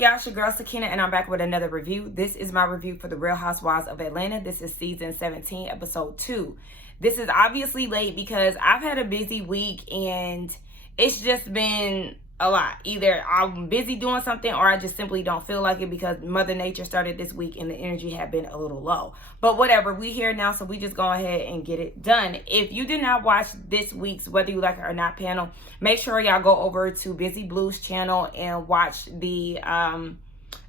y'all? It's your girl Sakina, and I'm back with another review. This is my review for the Real Housewives of Atlanta. This is season 17, episode 2. This is obviously late because I've had a busy week and it's just been a lot. Either I'm busy doing something or I just simply don't feel like it because Mother Nature started this week and the energy had been a little low. But whatever, we here now, so we just go ahead and get it done. If you did not watch this week's Whether You Like It or Not panel, make sure y'all go over to Busy Blue's channel and watch the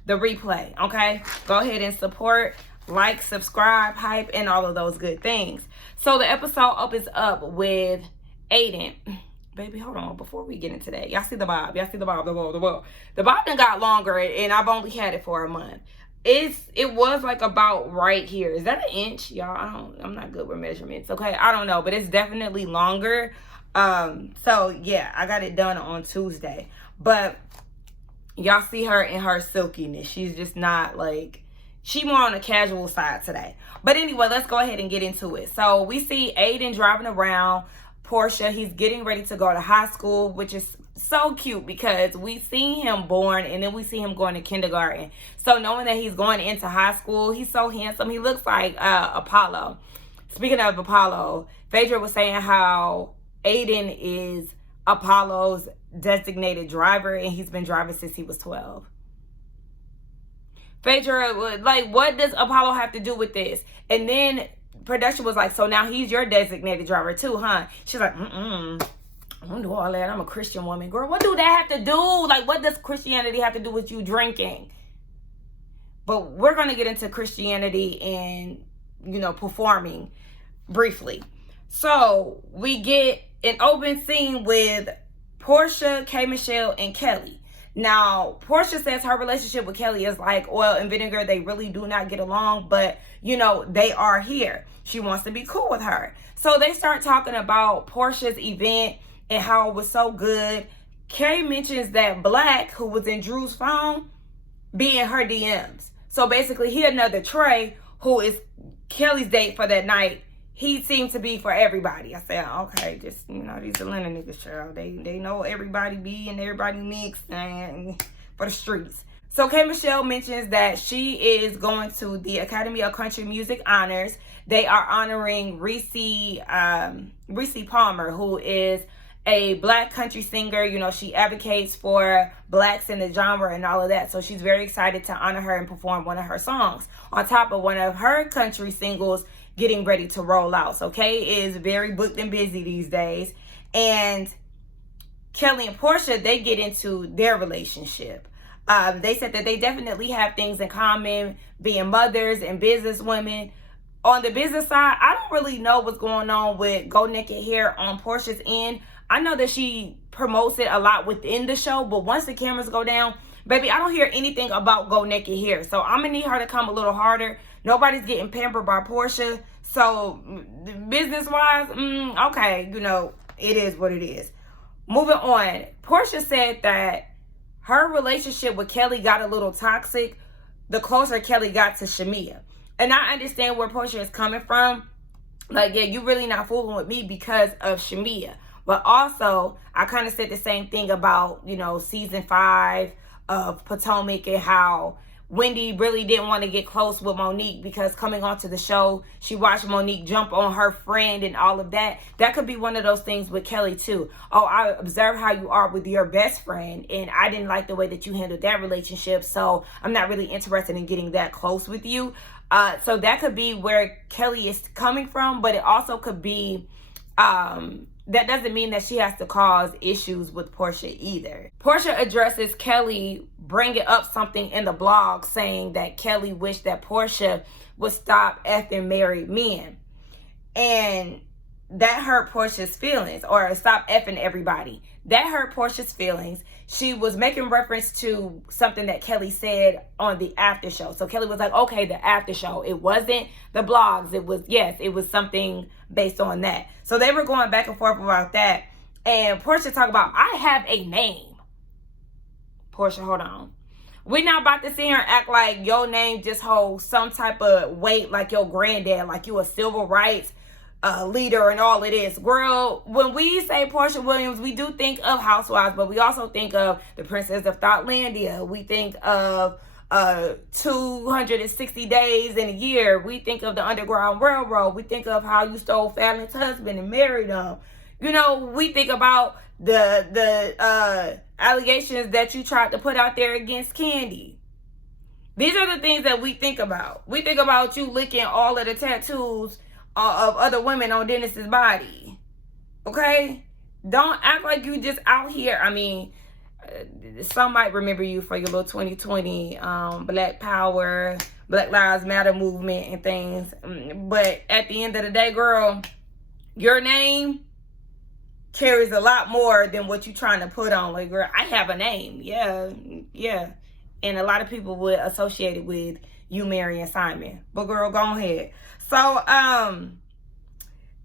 replay, okay? Go ahead and support, like, subscribe, hype, and all of those good things. So the episode opens up with Aiden. Baby, hold on. Before we get into that, y'all see the bob. Y'all see the bob, the bob. The bob done got longer, and I've only had it for a month. It was like about right here. Is that an inch? Y'all, I'm not good with measurements, okay? I don't know, but it's definitely longer. So yeah, I got it done on Tuesday. But y'all see her in her silkiness. She's just not like, she more on the casual side today. But anyway, let's go ahead and get into it. So we see Aiden driving around Porsha. He's getting ready to go to high school, which is so cute because we see him born and then we see him going to kindergarten. So knowing that he's going into high school, he's so handsome. He looks like Apollo. Speaking of Apollo, Phaedra was saying how Aiden is Apollo's designated driver and he's been driving since he was 12. Phaedra, like, what does Apollo have to do with this? And then production was like, so now he's your designated driver too, huh? She's like, I don't do all that. I'm a Christian woman. Girl, what do that have to do? Like, what does Christianity have to do with you drinking? But we're going to get into Christianity and, you know, performing briefly. So we get an open scene with Porsha, K. Michelle, and Kelly. Now, Porsha says her relationship with Kelly is like oil and vinegar. They really do not get along, but, you know, they are here. She wants to be cool with her. So they start talking about Porsha's event and how it was so good. Kay mentions that Black, who was in Drew's phone, be in her DMs. So basically, he another Trey, who is Kelly's date for that night. He seemed to be for everybody. I said, okay, just, you know, these Atlanta niggas, child. They know everybody be and everybody mixed and for the streets. So K. Michelle mentions that she is going to the Academy of Country Music Honors. They are honoring Reese Palmer, who is a Black country singer. You know, she advocates for Blacks in the genre and all of that. So she's very excited to honor her and perform one of her songs on top of one of her country singles getting ready to roll out. So Kay is very booked and busy these days. And Kelly and Porsha, they get into their relationship. They said that they definitely have things in common, being mothers and business women. On the business side, I don't really know what's going on with Go Naked Hair on Porsha's end. I know that she promotes it a lot within the show, but once the cameras go down, baby, I don't hear anything about Go Naked Hair. So I'm going to need her to come a little harder. Nobody's getting pampered by Porsha. So business-wise, okay, you know, it is what it is. Moving on, Porsha said that her relationship with Kelly got a little toxic the closer Kelly got to Shamia. And I understand where Porsha is coming from. Like, yeah, you really not fooling with me because of Shamia. But also, I kind of said the same thing about, you know, season 5 of Potomac and how Wendy really didn't want to get close with Monique because coming onto the show, she watched Monique jump on her friend and all of that. That could be one of those things with Kelly too. Oh, I observed how you are with your best friend and I didn't like the way that you handled that relationship. So I'm not really interested in getting that close with you. So that could be where Kelly is coming from, but it also could be, that doesn't mean that she has to cause issues with Porsha either. Porsha addresses Kelly bringing up something in the blog saying that Kelly wished that Porsha would stop effing married men. And that hurt Porsha's feelings, or stop effing everybody. That hurt Porsha's feelings. She was making reference to something that Kelly said on the after show. So Kelly was like, okay, the after show. It wasn't the blogs. It was, yes, it was something based on that. So they were going back and forth about that. And Porsha talked about, I have a name. Porsha, hold on. We're not about to sit here and act like your name just holds some type of weight like your granddad, like you a civil rights leader and all of this. Girl, when we say Porsha Williams, we do think of Housewives, but we also think of the Princess of Thoughtlandia. We think of 260 days in a year. We think of the Underground Railroad. We think of how you stole Fallon's husband and married him. You know, we think about the allegations that you tried to put out there against Candy. These are the things that we think about. We think about you licking all of the tattoos of other women on Dennis's body. Okay? Don't act like you just out here. I mean, some might remember you for your little 2020 Black Power, Black Lives Matter movement and things. But at the end of the day, girl, your name carries a lot more than what you're trying to put on. Like, girl, I have a name. Yeah. And a lot of people would associate it with you marrying Simon. But girl, go ahead. So,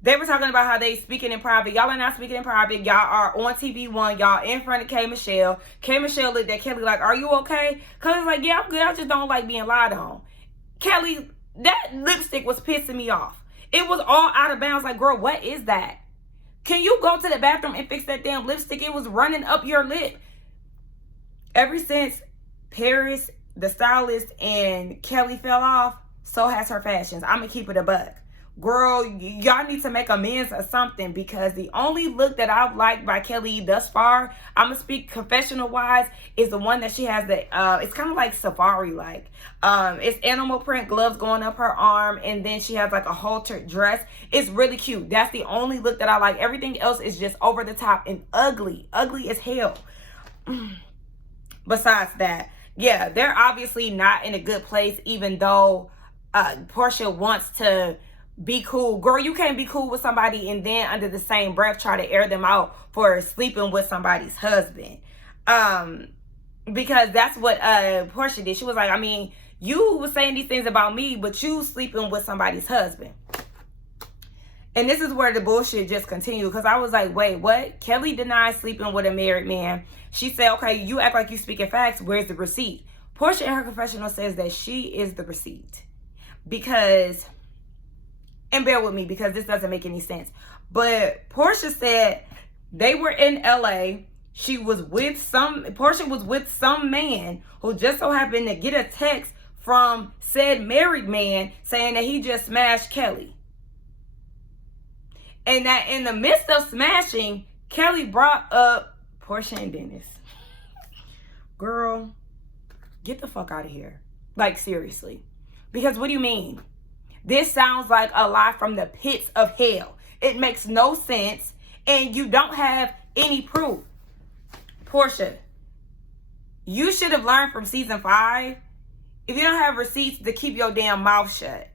they were talking about how they speaking in private. Y'all are not speaking in private. Y'all are on TV1. Y'all in front of K. Michelle. K. Michelle looked at Kelly like, are you okay? Kelly's like, yeah, I'm good. I just don't like being lied on. Kelly, that lipstick was pissing me off. It was all out of bounds. Like, girl, what is that? Can you go to the bathroom and fix that damn lipstick? It was running up your lip. Ever since Paris, the stylist, and Kelly fell off, so has her fashions. I'm going to keep it a buck. Girl, y'all need to make amends or something, because the only look that I've liked by Kelly thus far, I'm going to speak confessional-wise, is the one that she has that, it's kind of like safari-like. It's animal print gloves going up her arm, and then she has like a haltered dress. It's really cute. That's the only look that I like. Everything else is just over the top and ugly. Ugly as hell. Besides that, yeah, they're obviously not in a good place, even though Porsha wants to be cool. Girl, you can't be cool with somebody and then under the same breath try to air them out for sleeping with somebody's husband. Because that's what Porsha did. She was like, I mean, you were saying these things about me, but you sleeping with somebody's husband. And this is where the bullshit just continued, because I was like, wait, what? Kelly denied sleeping with a married man. She said, okay, you act like you speaking facts. Where's the receipt? Porsha in her confessional says that she is the receipt. Because, and bear with me because this doesn't make any sense, but Porsha said they were in LA. Porsha was with some man who just so happened to get a text from said married man saying that he just smashed Kelly. And that in the midst of smashing, Kelly brought up Porsha and Dennis. Girl, get the fuck out of here. Like, seriously. Because what do you mean? This sounds like a lie from the pits of hell. It makes no sense, and you don't have any proof. Porsha, you should have learned from season 5. If you don't have receipts, to keep your damn mouth shut.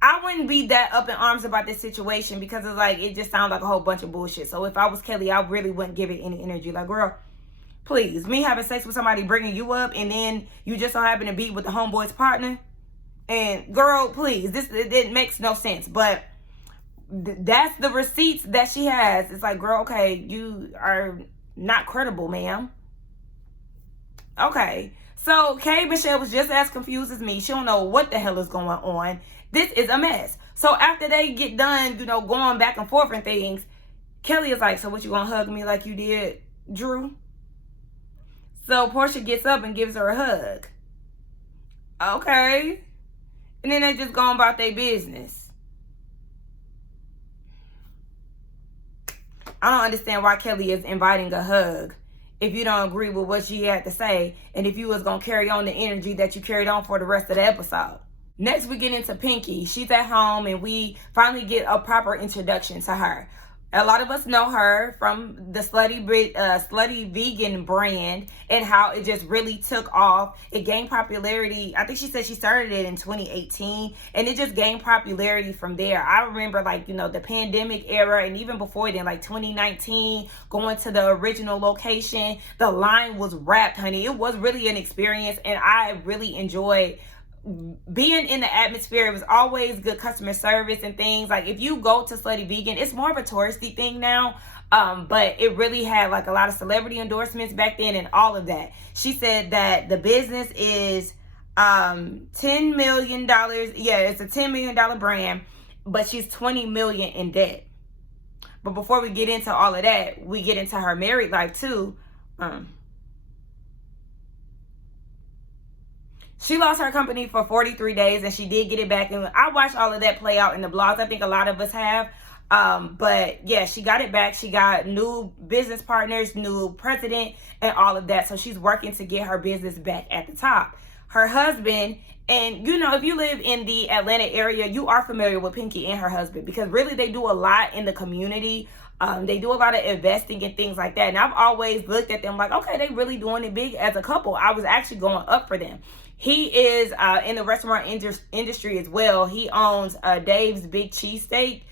I wouldn't be that up in arms about this situation because it's like, it just sounds like a whole bunch of bullshit. So if I was Kelly, I really wouldn't give it any energy. Like, girl, please, me having sex with somebody bringing you up and then you just so happen to be with the homeboy's partner. And girl, please, it makes no sense. But that's the receipts that she has. It's like, girl, okay, you are not credible, ma'am. Okay. So K. Michelle was just as confused as me. She don't know what the hell is going on. This is a mess. So after they get done, going back and forth and things, Kelly is like, so what, you gonna hug me like you did Drew? So Porsha gets up and gives her a hug. Okay. And then they just go about their business. I don't understand why Kelly is inviting a hug if you don't agree with what she had to say, and if you was going to carry on the energy that you carried on for the rest of the episode. Next, we get into Pinky. She's at home, and we finally get a proper introduction to her. A lot of us know her from the slutty vegan brand and how it just really took off. It gained popularity. I think she said she started it in 2018, and it just gained popularity from there. I remember, the pandemic era, and even before then, 2019, going to the original location. The line was wrapped, honey. It was really an experience, and I really enjoyed being in the atmosphere. It was always good customer service and things. Like, if you go to Slutty Vegan, it's more of a touristy thing now, but it really had a lot of celebrity endorsements back then and all of that. She said that the business is $10 million. Yeah, it's a $10 million brand, but she's 20 million in debt. But before we get into all of that, we get into her married life too. She lost her company for 43 days and she did get it back. And I watched all of that play out in the blogs. I think a lot of us have. But yeah, she got it back. She got new business partners, new president, and all of that. So she's working to get her business back at the top. Her husband, and you know, if you live in the Atlanta area, you are familiar with Pinky and her husband, because really they do a lot in the community. They do a lot of investing and things like that. And I've always looked at them like, okay, they really doing it big as a couple. I was actually going up for them. He is in the restaurant industry as well. He owns Dave's Big Cheesesteak.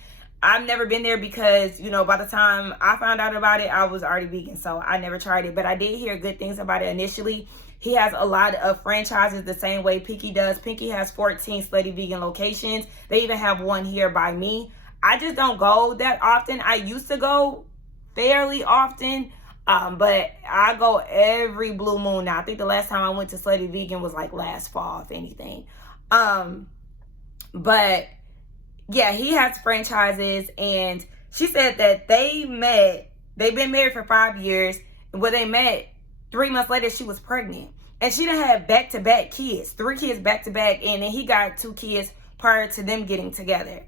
I've never been there because, you know, by the time I found out about it, I was already vegan. So I never tried it. But I did hear good things about it initially. He has a lot of franchises the same way Pinky does. Pinky has 14 Slutty Vegan locations. They even have one here by me. I just don't go that often. I used to go fairly often. But I go every blue moon now. I think the last time I went to Slutty Vegan was like last fall, if anything. But yeah, he has franchises, and she said that they've been married for 5 years. When they met, 3 months later, she was pregnant. And she done had back-to-back kids, 3 kids back-to-back, and then he got 2 kids prior to them getting together.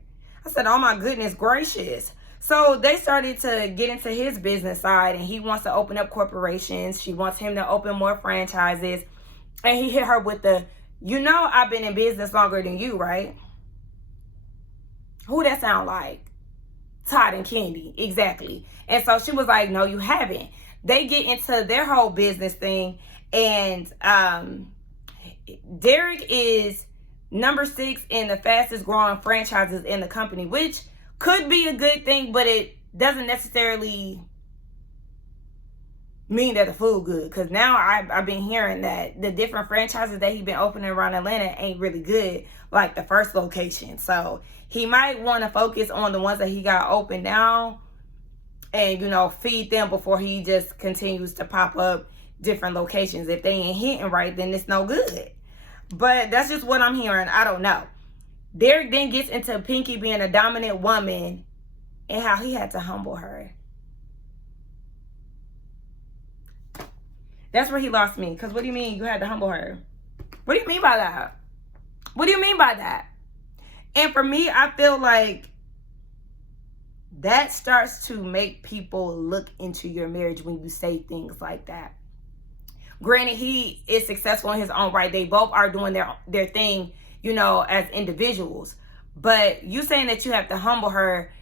I said, oh my goodness gracious. So they started to get into his business side, and he wants to open up corporations. She wants him to open more franchises. And he hit her with the, you know, I've been in business longer than you, right? Who that sound like? Todd and Candy, exactly. And so she was like, no, you haven't. They get into their whole business thing, and Derek is number 6 in the fastest growing franchises in the company, which could be a good thing, but it doesn't necessarily mean that the food good. Because now I've been hearing that the different franchises that he's been opening around Atlanta ain't really good, like the first location. So he might want to focus on the ones that he got open now and, you know, feed them before he just continues to pop up different locations. If they ain't hitting right, then it's no good. But that's just what I'm hearing. I don't know. Derek then gets into Pinky being a dominant woman and how he had to humble her. That's where he lost me. Because what do you mean you had to humble her? What do you mean by that? What do you mean by that? And for me, I feel like that starts to make people look into your marriage when you say things like that. Granted, he is successful in his own right. They both are doing their thing, you know, as individuals. But you saying that you have to humble her,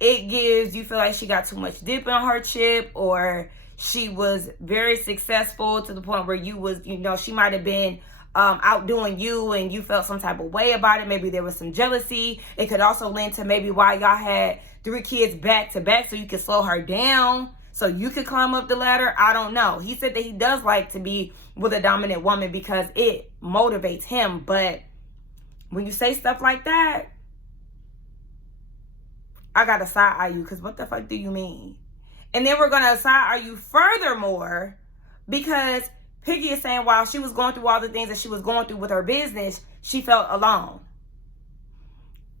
it gives you feel like she got too much dip on her chip, or she was very successful to the point where you was, you know, she might have been outdoing you and you felt some type of way about it. Maybe there was some jealousy. It could also lend to maybe why y'all had 3 kids back to back, so you could slow her down, so you could climb up the ladder. I don't know. He said that he does like to be with a dominant woman because it motivates him. But when you say stuff like that, I got to side eye you, because what the fuck do you mean? And then we're going to side eye you furthermore because Piggy is saying while she was going through all the things that she was going through with her business, she felt alone.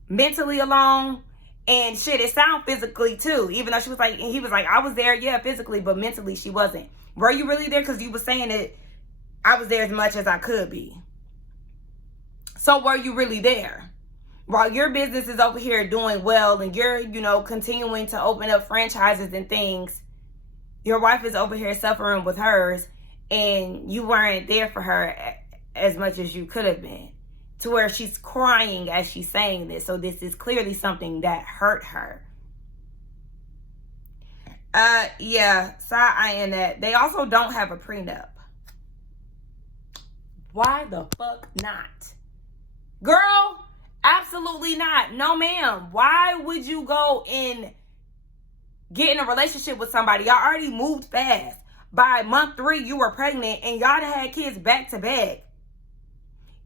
Mentally alone. And shit, it sounds physically too. Even though she was like, and he was like, I was there, yeah, physically, but mentally she wasn't. Were you really there? Because you were saying that I was there as much as I could be. So were you really there? While your business is over here doing well and you're, you know, continuing to open up franchises and things, your wife is over here suffering with hers and you weren't there for her as much as you could have been. To where she's crying as she's saying this. So this is clearly something that hurt her. Yeah, side eyeing that. They also don't have a prenup. Why the fuck not? Girl, absolutely not. No, ma'am. Why would you go and get in a relationship with somebody? Y'all already moved fast. By month 3, you were pregnant and y'all had kids back to back.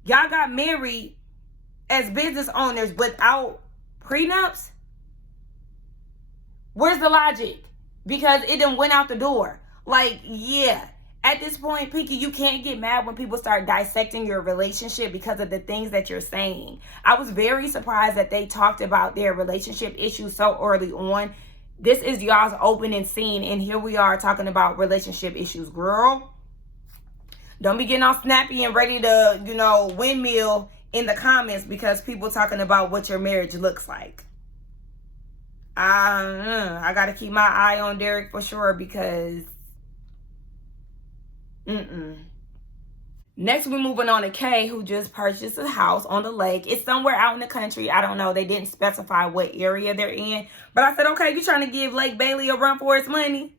Y'all got married as business owners without prenups? Where's the logic? Because it done went out the door. Like, yeah. At this point, Pinky, you can't get mad when people start dissecting your relationship because of the things that you're saying. I was very surprised that they talked about their relationship issues so early on. This is y'all's opening scene, and here we are talking about relationship issues. Girl, don't be getting all snappy and ready to, windmill in the comments because people talking about what your marriage looks like. I got to keep my eye on Derek for sure because... Next, we're moving on to Kay, who just purchased a house on the lake. It's somewhere out in the country. I don't know. They didn't specify what area they're in. But I said, okay, you trying to give Lake Bailey a run for its money?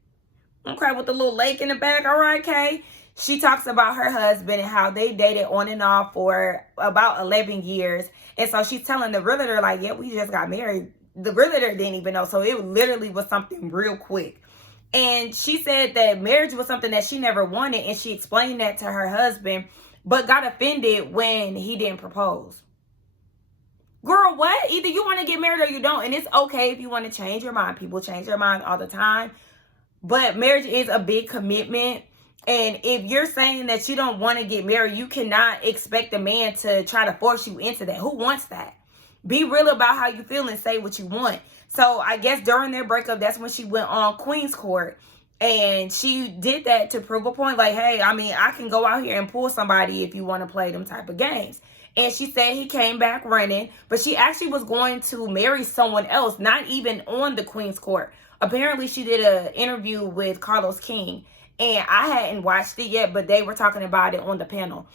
Okay, with the little lake in the back. All right, Kay. She talks about her husband and how they dated on and off for about 11 years. And so she's telling the realtor, like, yeah, we just got married. The realtor didn't even know. So it literally was something real quick. And she said that marriage was something that she never wanted. And she explained that to her husband, but got offended when he didn't propose. Girl, what? Either you want to get married or you don't. And it's okay if you want to change your mind. People change their mind all the time. But marriage is a big commitment. And if you're saying that you don't want to get married, you cannot expect a man to try to force you into that. Who wants that? Be real about how you feel and say what you want. So I guess during their breakup, that's when she went on Queen's Court. And she did that to prove a point. Like, hey, I mean, I can go out here and pull somebody if you want to play them type of games. And she said he came back running. But she actually was going to marry someone else, not even on the Queen's Court. Apparently, she did an interview with Carlos King. And I hadn't watched it yet, but they were talking about it on the panel.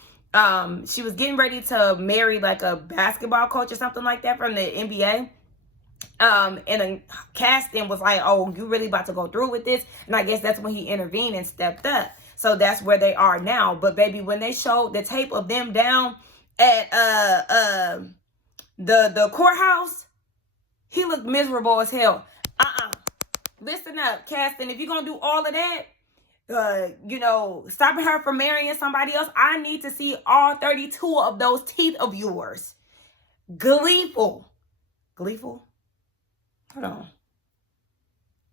She was getting ready to marry like a basketball coach or something like that from the NBA. And the casting was like, oh, you really about to go through with this? And I guess that's when he intervened and stepped up. So that's where they are now. But baby, when they showed the tape of them down at the courthouse, he looked miserable as hell. Listen up, casting. If you're gonna do all of that, stopping her from marrying somebody else, I need to see all 32 of those teeth of yours. Gleeful. Hold on.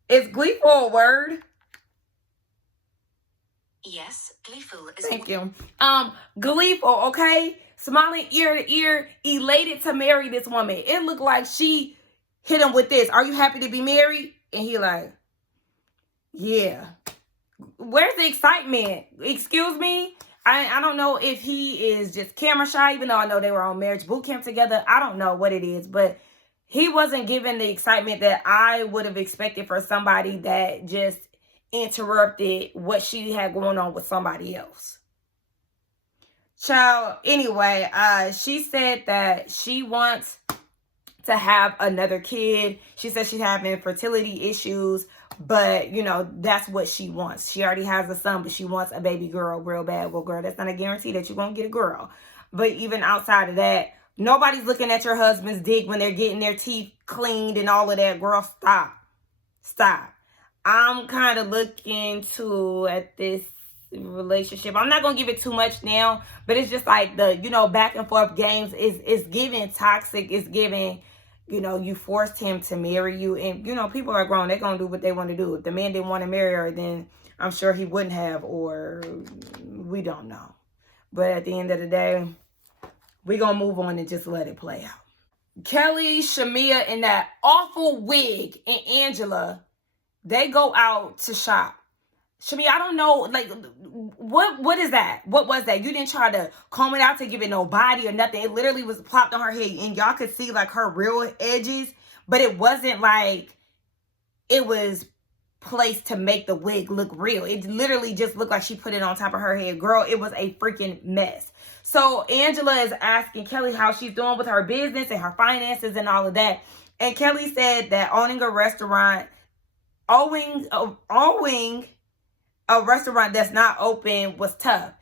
Is gleeful a word? Yes, gleeful is. Thank you. Gleeful, okay? Smiling ear to ear, elated to marry this woman. It looked like she hit him with this. Are you happy to be married? And he like, yeah. Where's the excitement? Excuse me? I don't know if he is just camera shy, even though I know they were on marriage boot camp together. I don't know what it is, but he wasn't given the excitement that I would have expected for somebody that just interrupted what she had going on with somebody else. Child, anyway, she said that she wants to have another kid. She said she's having fertility issues, but, that's what she wants. She already has a son, but she wants a baby girl real bad. Well, girl, that's not a guarantee that you're going to get a girl. But even outside of that, nobody's looking at your husband's dick when they're getting their teeth cleaned and all of that. Girl, stop. I'm kind of looking at this relationship. I'm not going to give it too much now, but it's just like the, back and forth games is giving toxic. It's giving, you forced him to marry you. And, people are grown. They're going to do what they want to do. If the man didn't want to marry her, then I'm sure he wouldn't have, or we don't know. But at the end of the day, we're going to move on and just let it play out. Kelly, Shamia, and that awful wig, and Angela, they go out to shop. Shamia, I don't know, like, what is that? What was that? You didn't try to comb it out to give it no body or nothing. It literally was plopped on her head, and y'all could see, like, her real edges, but it wasn't like it was placed to make the wig look real. It literally just looked like she put it on top of her head. Girl, it was a freaking mess. So Angela is asking Kelly how she's doing with her business and her finances and all of that. And Kelly said that owning a restaurant that's not open was tough.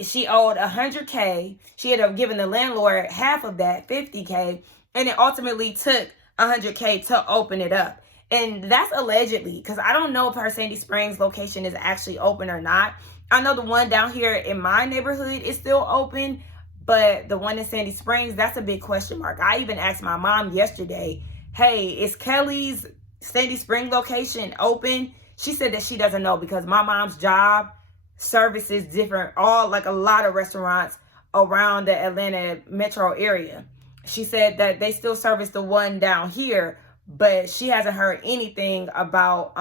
She owed $100K. She ended up giving the landlord half of that, $50K. And it ultimately took $100K to open it up. And that's allegedly, because I don't know if her Sandy Springs location is actually open or not. I know the one down here in my neighborhood is still open, but the one in Sandy Springs, that's a big question mark. I even asked my mom yesterday, hey, is Kelly's Sandy Springs location open? She said that she doesn't know because my mom's job services different, all like a lot of restaurants around the Atlanta metro area. She said that they still service the one down here, but she hasn't heard anything about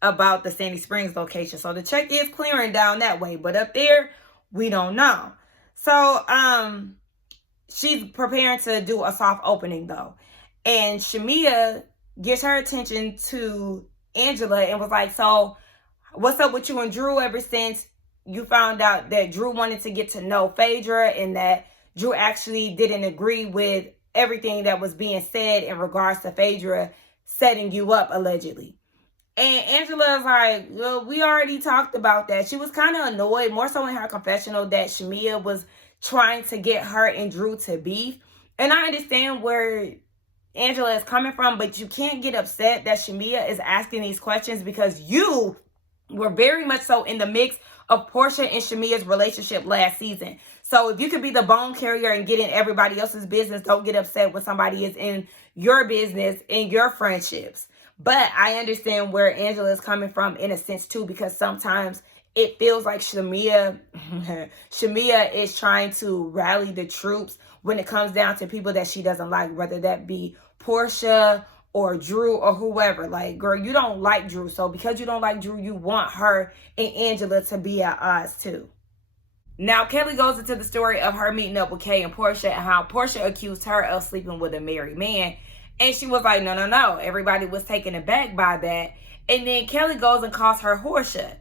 the Sandy Springs location. So the check is clearing down that way, but up there, we don't know. So she's preparing to do a soft opening though. And Shamia gets her attention to Angela and was like, so what's up with you and Drew ever since you found out that Drew wanted to get to know Phaedra and that Drew actually didn't agree with everything that was being said in regards to Phaedra setting you up allegedly. And Angela's like, well, we already talked about that. She was kind of annoyed, more so in her confessional, that Shamia was trying to get her and Drew to beef. And I understand where Angela is coming from, but you can't get upset that Shamia is asking these questions because you were very much so in the mix of Porsha and Shamia's relationship last season. So if you could be the bone carrier and get in everybody else's business, don't get upset when somebody is in your business, in your friendships. But I understand where Angela is coming from in a sense too, because sometimes it feels like Shamia is trying to rally the troops when it comes down to people that she doesn't like, whether that be Porsha or Drew or whoever. Like, girl, you don't like Drew. So because you don't like Drew, you want her and Angela to be at odds too. Now, Kelly goes into the story of her meeting up with Kay and Porsha and how Porsha accused her of sleeping with a married man. And she was like, no. Everybody was taken aback by that. And then Kelly goes and calls her Porsha.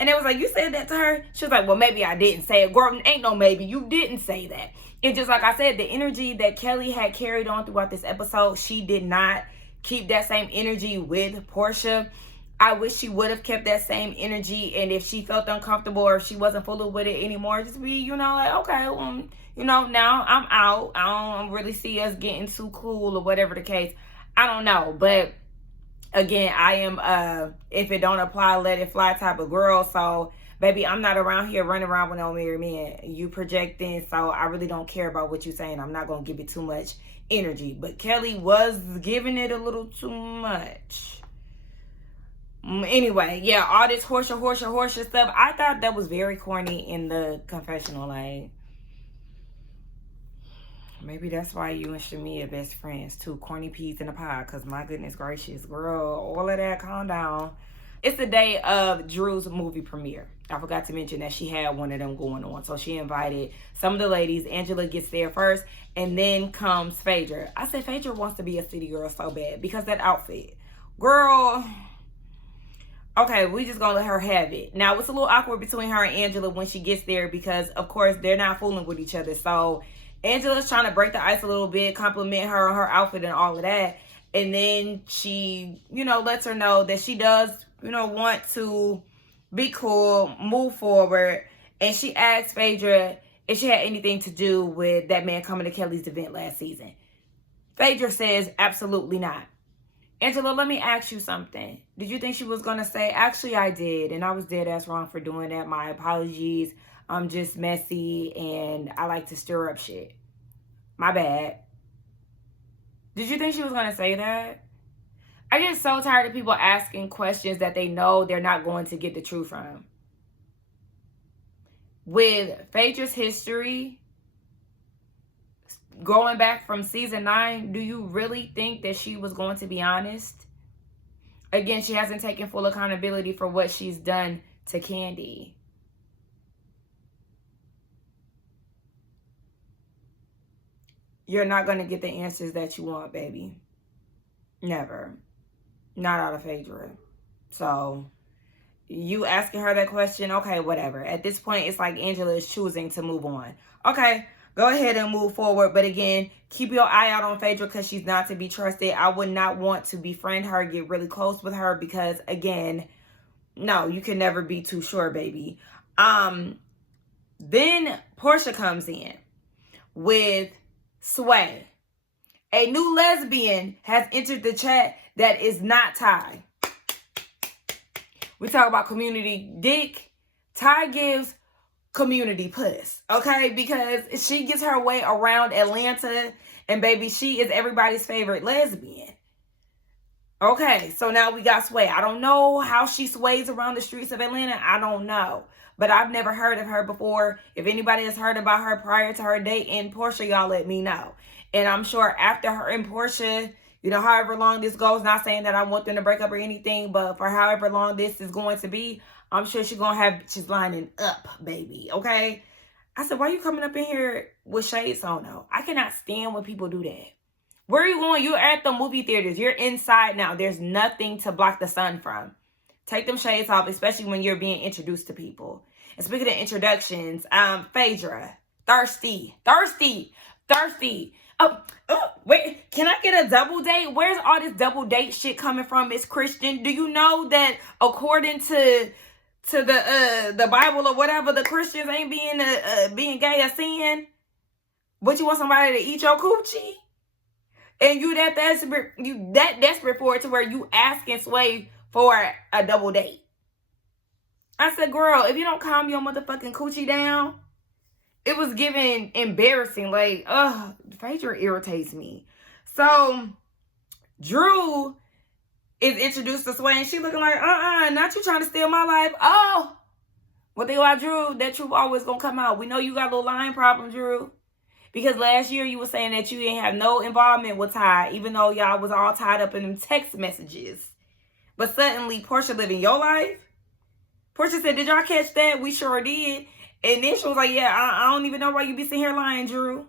And it was like, you said that to her? She was like, well, maybe I didn't say it. Gordon, ain't no maybe. You didn't say that. And just like I said, the energy that Kelly had carried on throughout this episode, she did not keep that same energy with Porsha. I wish she would have kept that same energy. And if she felt uncomfortable or if she wasn't fully with it anymore, just be, like, okay, well, now I'm out. I don't really see us getting too cool or whatever the case. I don't know. But again, I am if it don't apply, let it fly type of girl. So baby, I'm not around here running around with no married men. You projecting, so I really don't care about what you're saying. I'm not going to give it too much energy. But Kelly was giving it a little too much. Anyway, yeah, all this Porsha stuff, I thought that was very corny in the confessional. Like, maybe that's why you and Shamia are best friends. Two corny peas in a pie. Because my goodness gracious, girl, all of that, calm down. It's the day of Drew's movie premiere. I forgot to mention that she had one of them going on. So she invited some of the ladies. Angela gets there first. And then comes Phaedra. I said Phaedra wants to be a city girl so bad. Because that outfit. Girl. Okay, we just gonna let her have it. Now, it's a little awkward between her and Angela when she gets there. Because, of course, they're not fooling with each other. So Angela's trying to break the ice a little bit. Compliment her on her outfit and all of that. And then she, lets her know that she does, want to be cool, move forward. And she asks Phaedra if she had anything to do with that man coming to Kelly's event last season. Phaedra says absolutely not. Angela, let me ask you something. Did you think she was going to say, actually, I did, and I was dead ass wrong for doing that. My apologies. I'm just messy, and I like to stir up shit. My bad. Did you think she was going to say that? I get so tired of people asking questions that they know they're not going to get the truth from. With Phaedra's history, going back from season 9, do you really think that she was going to be honest? Again, she hasn't taken full accountability for what she's done to Candy. You're not going to get the answers that you want, baby. Never. Not out of Phaedra. So, you asking her that question, okay, whatever. At this point, it's like Angela is choosing to move on. Okay, go ahead and move forward. But again, keep your eye out on Phaedra because she's not to be trusted. I would not want to befriend her, get really close with her because, again, no, you can never be too sure, baby. Then Porsha comes in with Sway. A new lesbian has entered the chat that is not Ty. We talk about community dick. Ty gives community puss, okay? Because she gets her way around Atlanta, and baby, she is everybody's favorite lesbian. Okay, so now we got Sway. I don't know how she sways around the streets of Atlanta. I don't know. But I've never heard of her before. If anybody has heard about her prior to her date in Porsha, y'all let me know. And I'm sure after her and Porsha, you know, however long this goes, not saying that I want them to break up or anything, but for however long this is going to be, I'm sure she's lining up, baby. Okay? I said, why are you coming up in here with shades on, though? I cannot stand when people do that. Where are you going? You're at the movie theaters. You're inside now. There's nothing to block the sun from. Take them shades off, especially when you're being introduced to people. And speaking of introductions, Phaedra, thirsty. Wait, can I get a double date? Where's all this double date shit coming from, Miss Christian? Do you know that according to the Bible or whatever, the Christians ain't being gay a sin? But you want somebody to eat your coochie? And you that desperate for it to where you asking Sway for a double date. I said, girl, if you don't calm your motherfucking coochie down, it was giving embarrassing. Like, Phaedra irritates me. So, Drew is introduced to Sway and she looking like, not you trying to steal my life. Oh, one thing about Drew, that truth always gonna come out. We know you got a little lying problem, Drew. Because last year you were saying that you didn't have no involvement with Ty, even though y'all was all tied up in them text messages. But suddenly, Porsha living your life? Porsha said, did y'all catch that? We sure did. And then she was like, yeah, I don't even know why you be sitting here lying, Drew.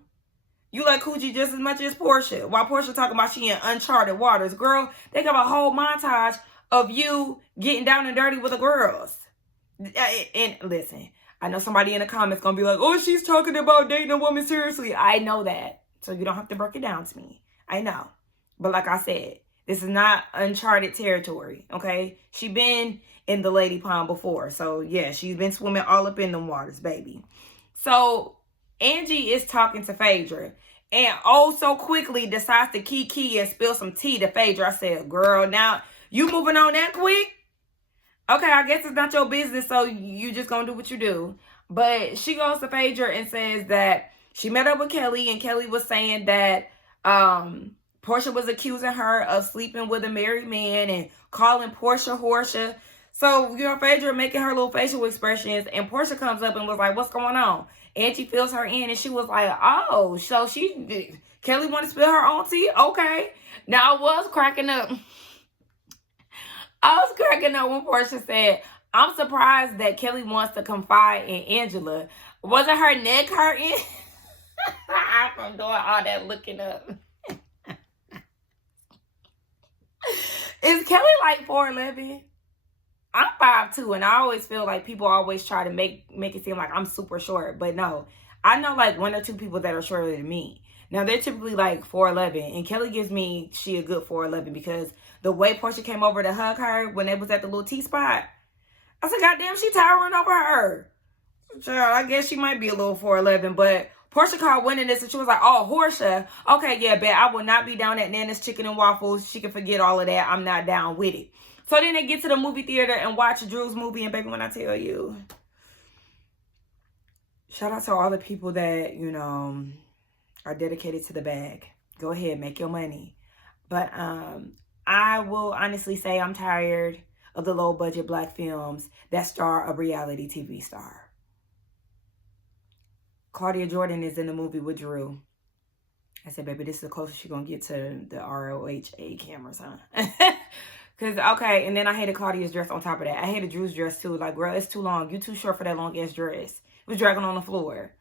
You like coochie just as much as Porsha. While Porsha talking about she in uncharted waters. Girl, they got a whole montage of you getting down and dirty with the girls. And listen, I know somebody in the comments gonna be like, oh, she's talking about dating a woman seriously. I know that. So you don't have to break it down to me. I know. But like I said, this is not uncharted territory, okay? She been in the lady pond before. So yeah, she's been swimming all up in them waters, baby. So Angie is talking to Phaedra. And so quickly decides to key and spill some tea to Phaedra. I said, girl, now you moving on that quick? Okay, I guess it's not your business, so you just gonna do what you do. But she goes to Phaedra and says that she met up with Kelly, and Kelly was saying that Porsha was accusing her of sleeping with a married man and calling Porsha Horsha. So, you know, Phaedra making her little facial expressions, and Porsha comes up and was like, what's going on? Angie fills her in, and she was like, oh, so Kelly want to spill her own tea? Okay. Now, I was cracking up when Porsha said, I'm surprised that Kelly wants to confide in Angela. Wasn't her neck hurting? I'm doing all that looking up. Is Kelly like 4'11"? I'm 5'2", and I always feel like people always try to make it seem like I'm super short. But no, I know like 1 or 2 people that are shorter than me. Now, they're typically like 4'11", and Kelly gives me she a good 4'11", because the way Porsha came over to hug her when they was at the little T-spot, I said, goddamn, she towering over her. Child, I guess she might be a little 4'11", but Porsha called winning this, and she was like, oh, Horsha. Okay, yeah, bet. I will not be down at Nana's Chicken and Waffles. She can forget all of that. I'm not down with it. So then they get to the movie theater and watch Drew's movie, and baby, when I tell you, shout out to all the people that, you know, are dedicated to the bag. Go ahead, make your money. But I will honestly say I'm tired of the low budget black films that star a reality TV star. Claudia Jordan is in the movie with Drew. I said, baby, this is the closest you're going to get to the RHOA cameras, huh? Because, okay, and then I hated Claudia's dress on top of that. I hated Drew's dress, too. Like, girl, it's too long. You too short for that long-ass dress. It was dragging on the floor.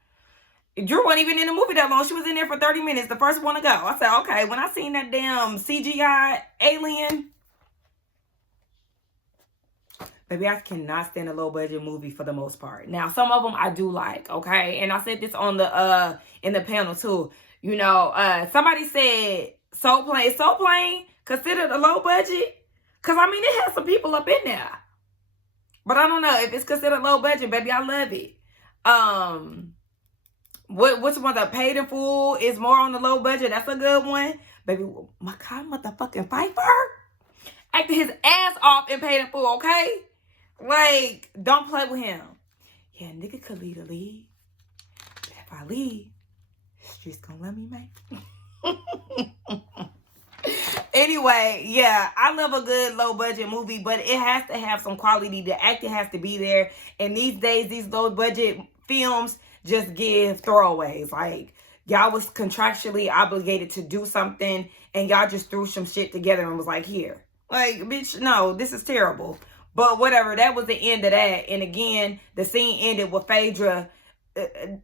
Drew wasn't even in the movie that long. She was in there for 30 minutes, the first one to go. I said, okay, when I seen that damn CGI alien, baby, I cannot stand a low-budget movie for the most part. Now, some of them I do like, okay? And I said this on the in the panel, too. You know, somebody said Soul Plane. Is Soul Plane considered a low budget? Because, I mean, it has some people up in there. But I don't know if it's considered low budget, baby. I love it. Which one that Paid in Full is more on the low budget? That's a good one. Baby, my God, motherfucking Pfeiffer acted his ass off in Paid in Full, okay? Like, don't play with him. Yeah, nigga could lead a lead. But if I lead, the streets gonna let me, man. Anyway, yeah, I love a good low budget movie, but it has to have some quality. The acting has to be there. And these days, these low budget films just give throwaways. Like, y'all was contractually obligated to do something, and y'all just threw some shit together and was like, here. Like, bitch, no, this is terrible. But whatever, that was the end of that. And again, the scene ended with Phaedra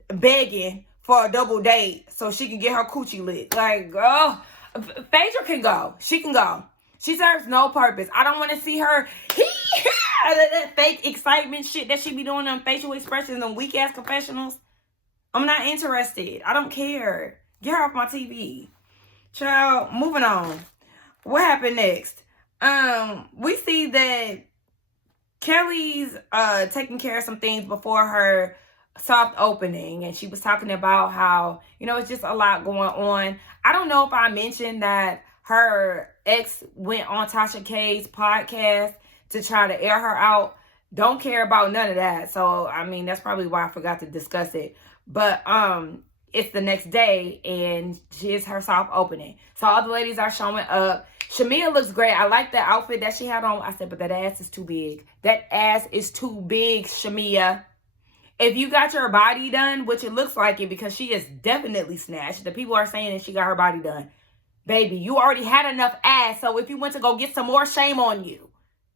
begging for a double date so she can get her coochie licked. Like, oh, Phaedra can go. She can go. She serves no purpose. I don't want to see her that fake excitement shit that she be doing on facial expressions and weak ass confessionals. I'm not interested. I don't care. Get her off my TV. Child, moving on. What happened next? We see that Kelly's taking care of some things before her soft opening, and she was talking about how, you know, it's just a lot going on. I don't know if I mentioned that her ex went on Tasha K's podcast to try to air her out. Don't care about none of that. So, I mean, that's probably why I forgot to discuss it. But it's the next day, and it's her soft opening. So all the ladies are showing up. Shamia looks great. I like the outfit that she had on. I said, but that ass is too big. That ass is too big, Shamia. If you got your body done, which it looks like it because she is definitely snatched. The people are saying that she got her body done. Baby, you already had enough ass. So if you went to go get some more, shame on you.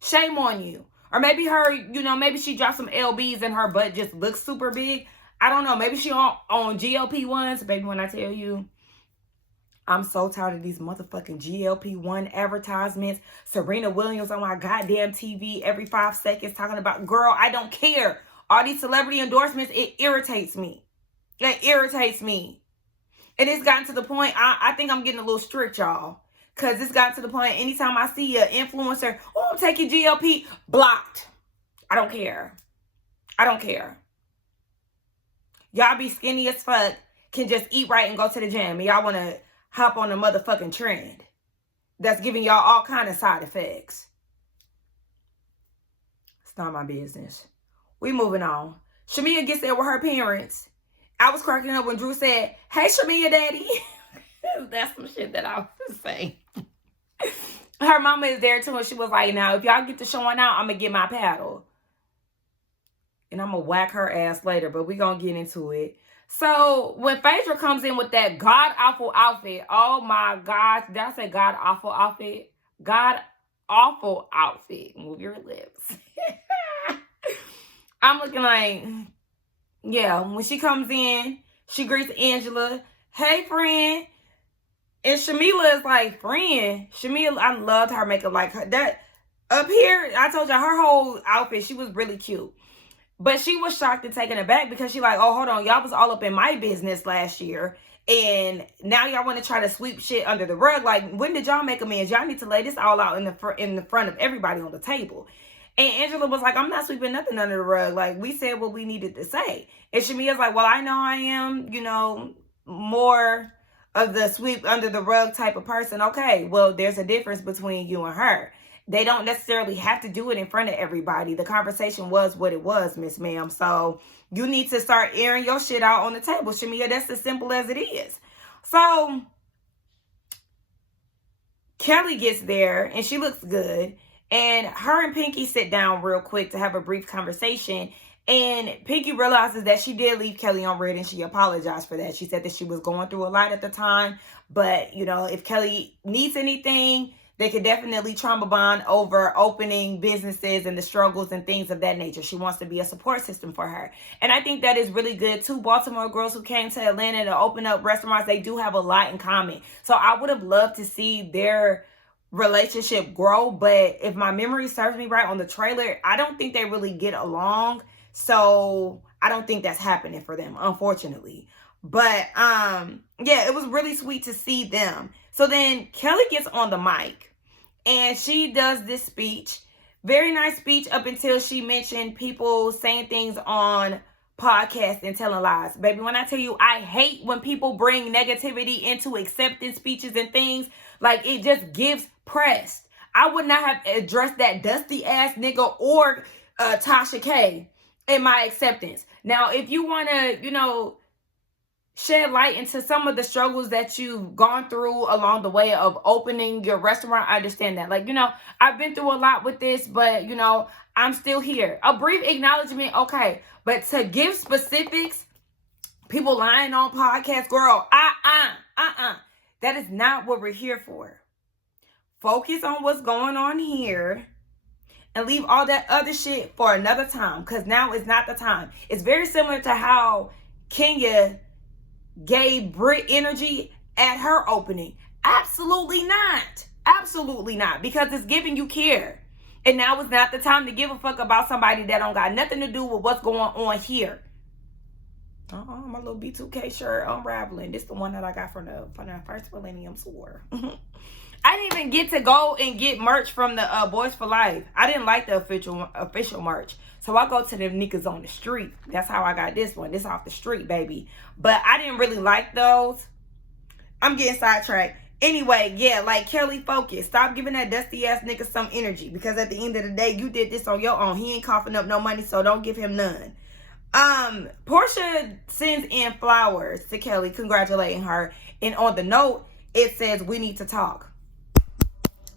Shame on you. Or maybe her, you know, maybe she dropped some LBs and her butt just looks super big. I don't know. Maybe she on GLP-1s. Baby, when I tell you, I'm so tired of these motherfucking GLP-1 advertisements. Serena Williams on my goddamn TV every 5 seconds talking about, girl, I don't care. All these celebrity endorsements, it irritates me. It irritates me. And it's gotten to the point, I think I'm getting a little strict, y'all. Because it's gotten to the point, anytime I see an influencer, oh, I'm taking GLP, blocked. I don't care. I don't care. Y'all be skinny as fuck, can just eat right and go to the gym. And y'all want to hop on a motherfucking trend that's giving y'all all kind of side effects. It's not my business. We moving on. Shamia gets there with her parents. I was cracking up when Drew said, hey, Shamia, daddy. That's some shit that I was saying. Her mama is there too, and she was like, now, if y'all get to showing out, I'm going to get my paddle. And I'm going to whack her ass later, but we going to get into it. So, when Phaedra comes in with that god-awful outfit, oh my gosh, did I say god-awful outfit? God-awful outfit. Move your lips. I'm looking like, yeah, when she comes in, she greets Angela. Hey, friend. And Shamila is like, friend. Shamila, I loved her makeup. Like, her, that up here, I told you, her whole outfit, she was really cute. But she was shocked and taken aback because she like, oh, hold on. Y'all was all up in my business last year. And now y'all want to try to sweep shit under the rug. Like, when did y'all make amends? Y'all need to lay this all out in the front of everybody on the table. And Angela was like, I'm not sweeping nothing under the rug. Like, we said what we needed to say. And Shamia's like, well, I know I am, you know, more of the sweep under the rug type of person. Okay, well, there's a difference between you and her. They don't necessarily have to do it in front of everybody. The conversation was what it was, Miss Ma'am. So you need to start airing your shit out on the table, Shamia. That's as simple as it is. So Kelly gets there, and she looks good. And her and Pinky sit down real quick to have a brief conversation. And Pinky realizes that she did leave Kelly on red, and she apologized for that. She said that she was going through a lot at the time. But, you know, if Kelly needs anything, they could definitely trauma bond over opening businesses and the struggles and things of that nature. She wants to be a support system for her. And I think that is really good. Two Baltimore girls who came to Atlanta to open up restaurants, they do have a lot in common. So I would have loved to see their relationship grow, but if my memory serves me right on the trailer, I don't think they really get along. So I don't think that's happening for them, unfortunately. But yeah, it was really sweet to see them. So then Kelly gets on the mic and she does this speech. Very nice speech up until she mentioned people saying things on podcasts and telling lies. Baby, when I tell you, I hate when people bring negativity into acceptance speeches and things. Like, it just gives press. I would not have addressed that dusty ass nigga or Tasha K in my acceptance. Now, if you want to, you know, shed light into some of the struggles that you've gone through along the way of opening your restaurant. I understand that. Like, I've been through a lot with this, but, I'm still here. A brief acknowledgement, okay. But to give specifics, people lying on podcasts, girl, that is not what we're here for. Focus on what's going on here and leave all that other shit for another time, because now is not the time. It's very similar to how Kenya gave Brit energy at her opening. Absolutely not. Absolutely not. Because it's giving you care. And now is not the time to give a fuck about somebody that don't got nothing to do with what's going on here. My little B2K shirt unraveling. This is the one that I got from the first Millennium Tour. I didn't even get to go and get merch from the Boys for Life. I didn't like the official merch. So I go to the niggas on the street. That's how I got this one. This off the street, baby. But I didn't really like those. I'm getting sidetracked. Anyway, yeah, like Kelly, focus. Stop giving that dusty ass nigga some energy. Because at the end of the day, you did this on your own. He ain't coughing up no money, so don't give him none. Porsha sends in flowers to Kelly, congratulating her. And on the note, it says, we need to talk.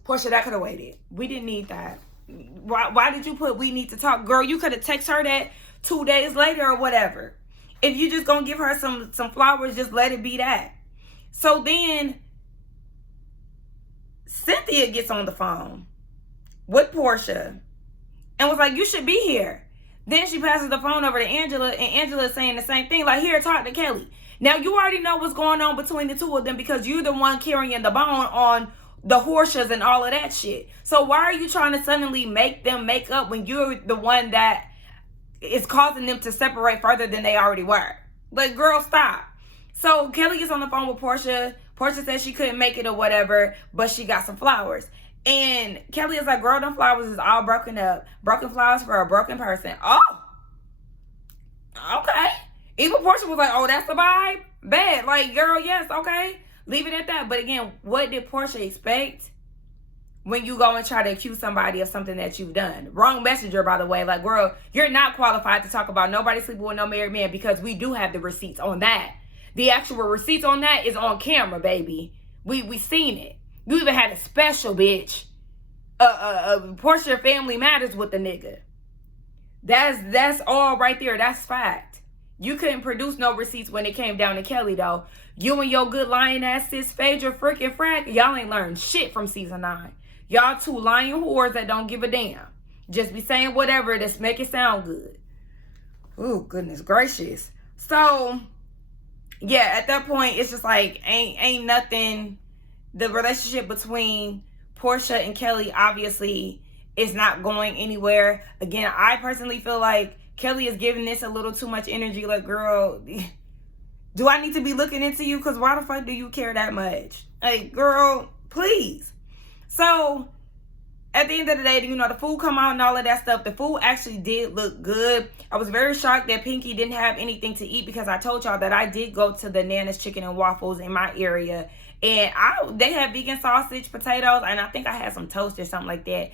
Porsha, that could have waited. We didn't need that. Why did you put we need to talk? Girl, you could have texted her that 2 days later or whatever. If you just gonna give her some flowers, just let it be that. So then Cynthia gets on the phone with Porsha and was like, you should be here. Then she passes the phone over to Angela, and Angela is saying the same thing, like, here, talk to Kelly. Now, you already know what's going on between the two of them because you're the one carrying the bone on the Horshas and all of that shit. So why are you trying to suddenly make them make up when you're the one that is causing them to separate further than they already were? Like, girl, stop. So Kelly gets on the phone with Porsha. Porsha says she couldn't make it or whatever, but she got some flowers. And Kelly is like, girl, them flowers is all broken up. Broken flowers for a broken person. Oh, okay. Even Porsha was like, oh, that's the vibe? Bad. Like, girl, yes, okay. Leave it at that. But again, what did Porsha expect when you go and try to accuse somebody of something that you've done? Wrong messenger, by the way. Like, girl, you're not qualified to talk about nobody sleeping with no married man because we do have the receipts on that. The actual receipts on that is on camera, baby. We seen it. You even had a special, bitch. Porsha Family Matters with the nigga. That's all right there. That's fact. You couldn't produce no receipts when it came down to Kelly, though. You and your good lying ass sis, Phaedra, freaking frack, y'all ain't learned shit from season 9. Y'all two lying whores that don't give a damn. Just be saying whatever to make it sound good. Oh, goodness gracious. So, yeah, at that point, it's just like, ain't nothing. The relationship between Porsha and Kelly obviously is not going anywhere. Again, I personally feel like Kelly is giving this a little too much energy. Like, girl, do I need to be looking into you? Because why the fuck do you care that much? Like, girl, please. So, at the end of the day, the food come out and all of that stuff. The food actually did look good. I was very shocked that Pinky didn't have anything to eat because I told y'all that I did go to the Nana's Chicken and Waffles in my area. And they had vegan sausage, potatoes, and I think I had some toast or something like that.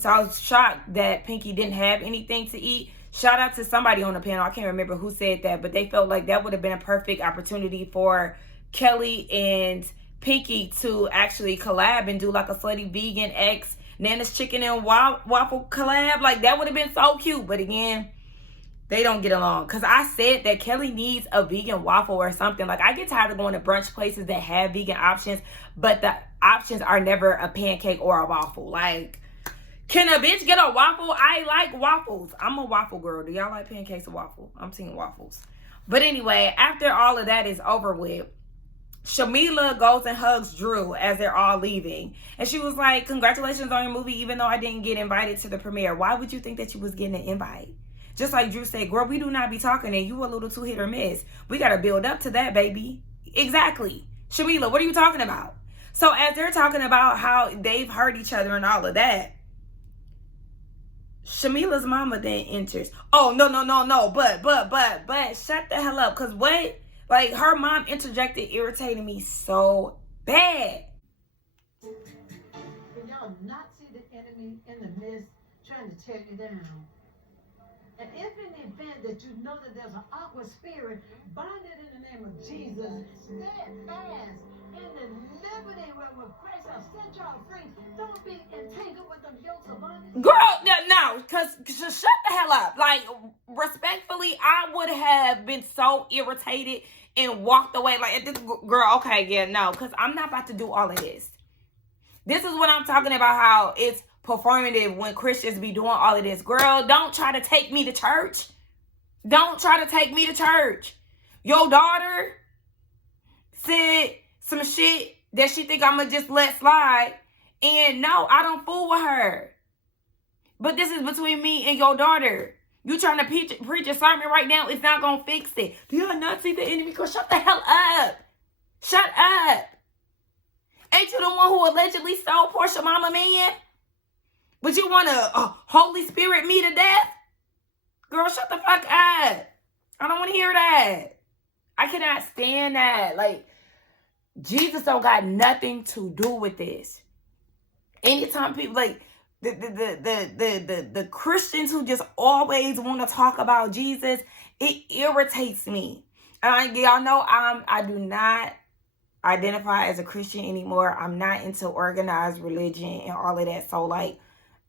So I was shocked that Pinky didn't have anything to eat. Shout out to somebody on the panel. I can't remember who said that, but they felt like that would have been a perfect opportunity for Kelly and Pinky to actually collab and do like a slutty vegan X Nana's Chicken and Waffle collab. Like, that would have been so cute. But again, they don't get along. Because I said that Kelly needs a vegan waffle or something. Like, I get tired of going to brunch places that have vegan options, but the options are never a pancake or a waffle. Like, can a bitch get a waffle? I like waffles. I'm a waffle girl. Do y'all like pancakes or waffle? I'm seeing waffles. But anyway, after all of that is over with, Shamila goes and hugs Drew as they're all leaving. And she was like, congratulations on your movie, even though I didn't get invited to the premiere. Why would you think that you was getting an invite? Just like Drew said, girl, we do not be talking and you a little too hit or miss. We got to build up to that, baby. Exactly. Shamila, what are you talking about? So as they're talking about how they've hurt each other and all of that, Shamila's mama then enters. Oh, no. But shut the hell up. Because what? Like, her mom interjected, irritating me so bad. Can y'all not see the enemy in the midst trying to tear you down? And if in the event that you know that there's an awkward spirit, bind it in the name of Jesus. Steadfast in the liberty wherewith Christ has set y'all free. Don't be entangled with them yokes of bondage. Girl, no, because shut the hell up. Like, respectfully, I would have been so irritated and walked away. Like, this girl, okay, yeah, no, because I'm not about to do all of this. This is what I'm talking about, how it's performative when Christians be doing all of this. Girl, don't try to take me to church. Don't try to take me to church. Your daughter said some shit that she think I'm going to just let slide. And no, I don't fool with her. But this is between me and your daughter. You trying to preach a sermon right now, it's not going to fix it. Do you not see the enemy? Girl, shut the hell up. Shut up. Ain't you the one who allegedly stole Porsha mama man? But you want to Holy Spirit me to death? Girl, shut the fuck up. I don't want to hear that. I cannot stand that. Like, Jesus don't got nothing to do with this. Anytime people, like, the Christians who just always want to talk about Jesus, it irritates me. And y'all know I do not identify as a Christian anymore. I'm not into organized religion and all of that. So like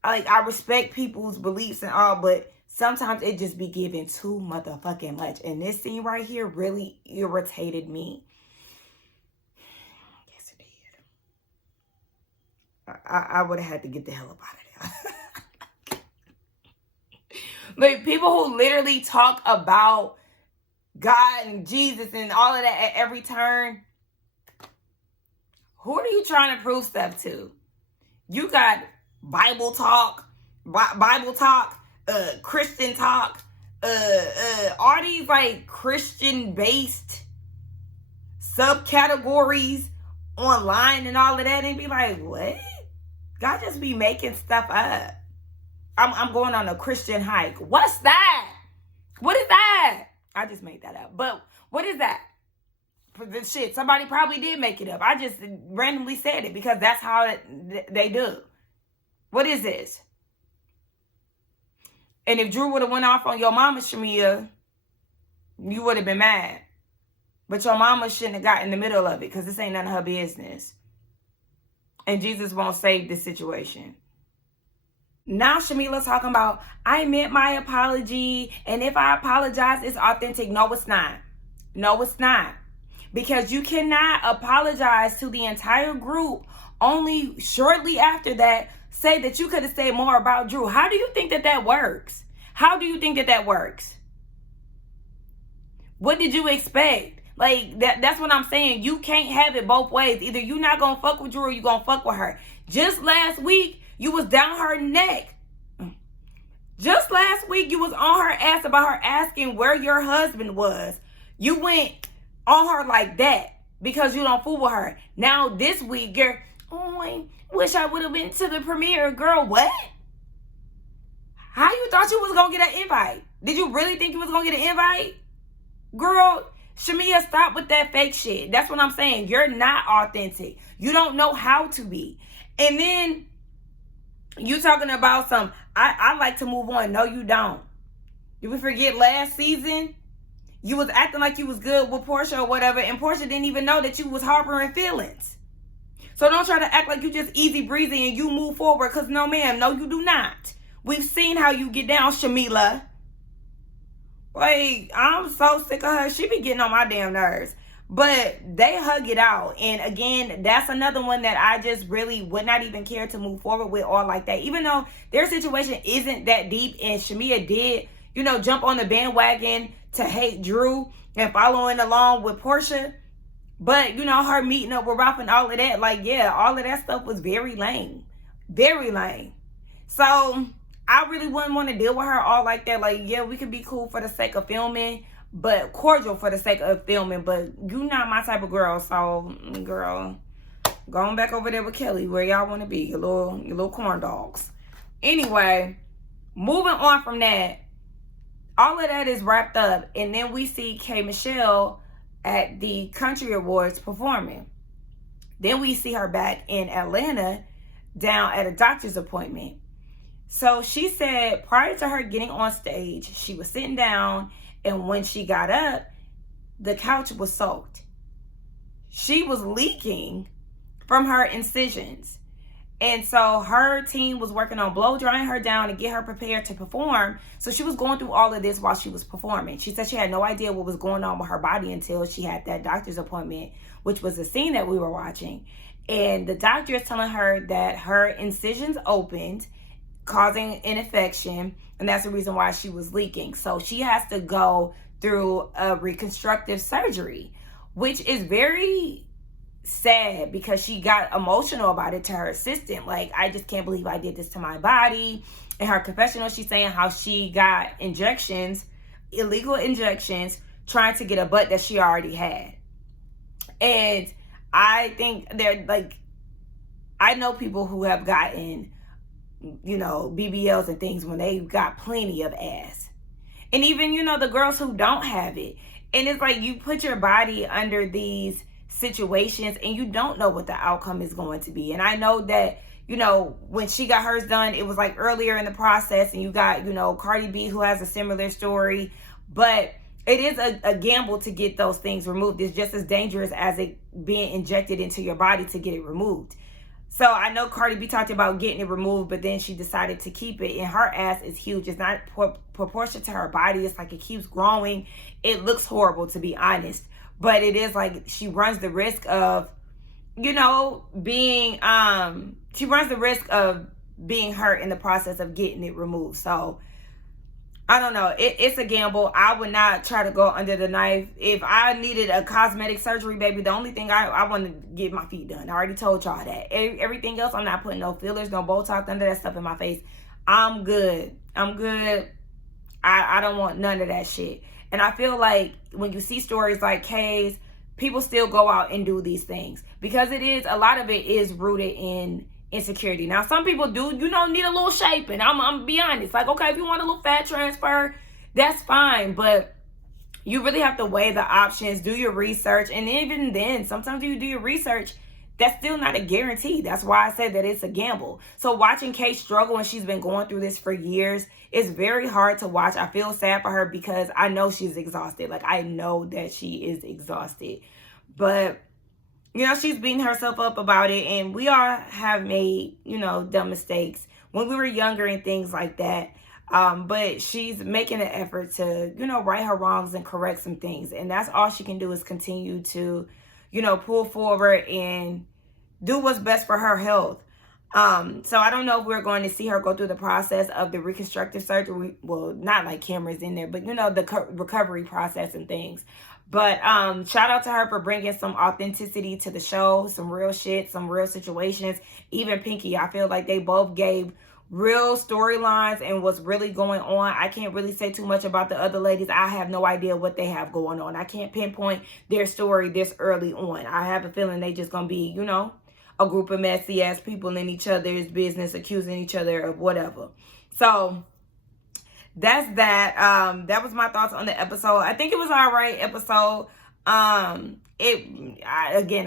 I respect people's beliefs and all, but sometimes it just be giving too motherfucking much. And this scene right here really irritated me. Yes, it did. I would have had to get the hell up out of there. Like, people who literally talk about God and Jesus and all of that at every turn. Who are you trying to prove stuff to? You got Bible talk, Christian talk, all these like Christian-based subcategories online and all of that, and be like, what? God just be making stuff up. I'm going on a Christian hike. What's that? What is that? I just made that up. But what is that? For this shit, somebody probably did make it up. I just randomly said it because that's how they do. What is this? And if Drew would have went off on your mama, Shamia, you would have been mad. But your mama shouldn't have got in the middle of it because this ain't none of her business. And Jesus won't save this situation. Now Shamila's talking about, I meant my apology. And if I apologize, it's authentic. No, it's not. No, it's not. Because you cannot apologize to the entire group only shortly after that say that you could have said more about Drew. How do you think that works? How do you think that works? What did you expect? Like, that's what I'm saying. You can't have it both ways. Either you not gonna fuck with Drew or you gonna fuck with her. Just last week, you was down her neck. Just last week, you was on her ass about her asking where your husband was. You went on her like that because you don't fool with her. Now this week, girl, oh, I wish I would have been to the premiere. Girl, what? How you thought you was gonna get an invite? Did you really think you was gonna get an invite? Girl, Shamia, stop with that fake shit. That's what I'm saying. You're not authentic. You don't know how to be. And then you talking about some, I like to move on. No, you don't. Did we forget last season? You was acting like you was good with Porsha or whatever, and Porsha didn't even know that you was harboring feelings. So don't try to act like you just easy breezy and you move forward, because no, ma'am, no, you do not. We've seen how you get down, Shamila. Like, I'm so sick of her. She be getting on my damn nerves. But they hug it out. And again, that's another one that I just really would not even care to move forward with or like that. Even though their situation isn't that deep, and Shamia did, jump on the bandwagon to hate Drew and following along with Porsha. But, her meeting up with Ralph and all of that, like, yeah, all of that stuff was very lame. Very lame. So I really wouldn't want to deal with her all like that. Like, yeah, we could be cool for the sake of filming, but cordial for the sake of filming. But you not my type of girl. So, girl, going back over there with Kelly where y'all want to be. Your little corn dogs. Anyway, moving on from that, all of that is wrapped up. And then we see K. Michelle at the Country Awards performing. Then we see her back in Atlanta down at a doctor's appointment. So she said prior to her getting on stage, she was sitting down, and when she got up, the couch was soaked. She was leaking from her incisions. And so her team was working on blow drying her down to get her prepared to perform. So she was going through all of this while she was performing. She said she had no idea what was going on with her body until she had that doctor's appointment, which was the scene that we were watching. And the doctor is telling her that her incisions opened, causing an infection, and that's the reason why she was leaking. So she has to go through a reconstructive surgery, which is very sad because she got emotional about it to her assistant. Like, I just can't believe I did this to my body. In her confessional, she's saying how she got injections, illegal injections, trying to get a butt that she already had. And I think they're like, I know people who have gotten, you know, BBLs and things when they got plenty of ass. And even, you know, the girls who don't have it. And it's like you put your body under these situations and you don't know what the outcome is going to be. And I know that, you know, when she got hers done, it was like earlier in the process, and you got, you know, Cardi B who has a similar story. But it is a gamble to get those things removed. It's just as dangerous as it being injected into your body to get it removed. So I know Cardi B talked about getting it removed, but then she decided to keep it. And her ass is huge. It's not proportionate to her body. It's like it keeps growing. It looks horrible, to be honest. But it is like she runs the risk of, you know, being, she runs the risk of being hurt in the process of getting it removed. So I don't know. It's a gamble. I would not try to go under the knife. If I needed a cosmetic surgery, baby, the only thing I want to get my feet done. I already told y'all that. Everything else, I'm not putting no fillers, no Botox, none of that stuff in my face. I'm good. I'm good. I don't want none of that shit. And I feel like when you see stories like Kay's, people still go out and do these things. Because it is, a lot of it is rooted in insecurity. Now, some people do, you know, need a little shaping. I'm gonna be honest. Like, okay, if you want a little fat transfer, that's fine. But you really have to weigh the options, do your research. And even then, sometimes you do your research, that's still not a guarantee. That's why I said that it's a gamble. So watching Kay struggle, and she's been going through this for years, it's very hard to watch. I feel sad for her because I know she's exhausted. Like, I know that she is exhausted. But you know, she's beating herself up about it, and we all have made, you know, dumb mistakes when we were younger and things like that. But she's making an effort to, you know, right her wrongs and correct some things. And that's all she can do is continue to, you know, pull forward and do what's best for her health. So I don't know if we're going to see her go through the process of the reconstructive surgery. Well, not like cameras in there, but, you know, the recovery process and things. But shout out to her for bringing some authenticity to the show, some real shit, some real situations. Even Pinky, I feel like they both gave real storylines and what's really going on. I can't really say too much about the other ladies. I have no idea what they have going on. I can't pinpoint their story this early on. I have a feeling they just going to be, you know, a group of messy ass people in each other's business, accusing each other of whatever. So that's that. That was my thoughts on the episode. I think it was all right episode. Again,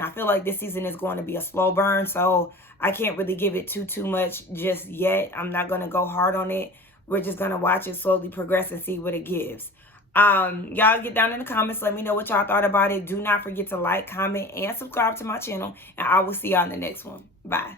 I feel like this season is going to be a slow burn, so I can't really give it too much just yet. I'm not going to go hard on it. We're just going to watch it slowly progress and see what it gives. Y'all get down in the comments. Let me know what y'all thought about it. Do not forget to like, comment, and subscribe to my channel. And I will see y'all in the next one. Bye.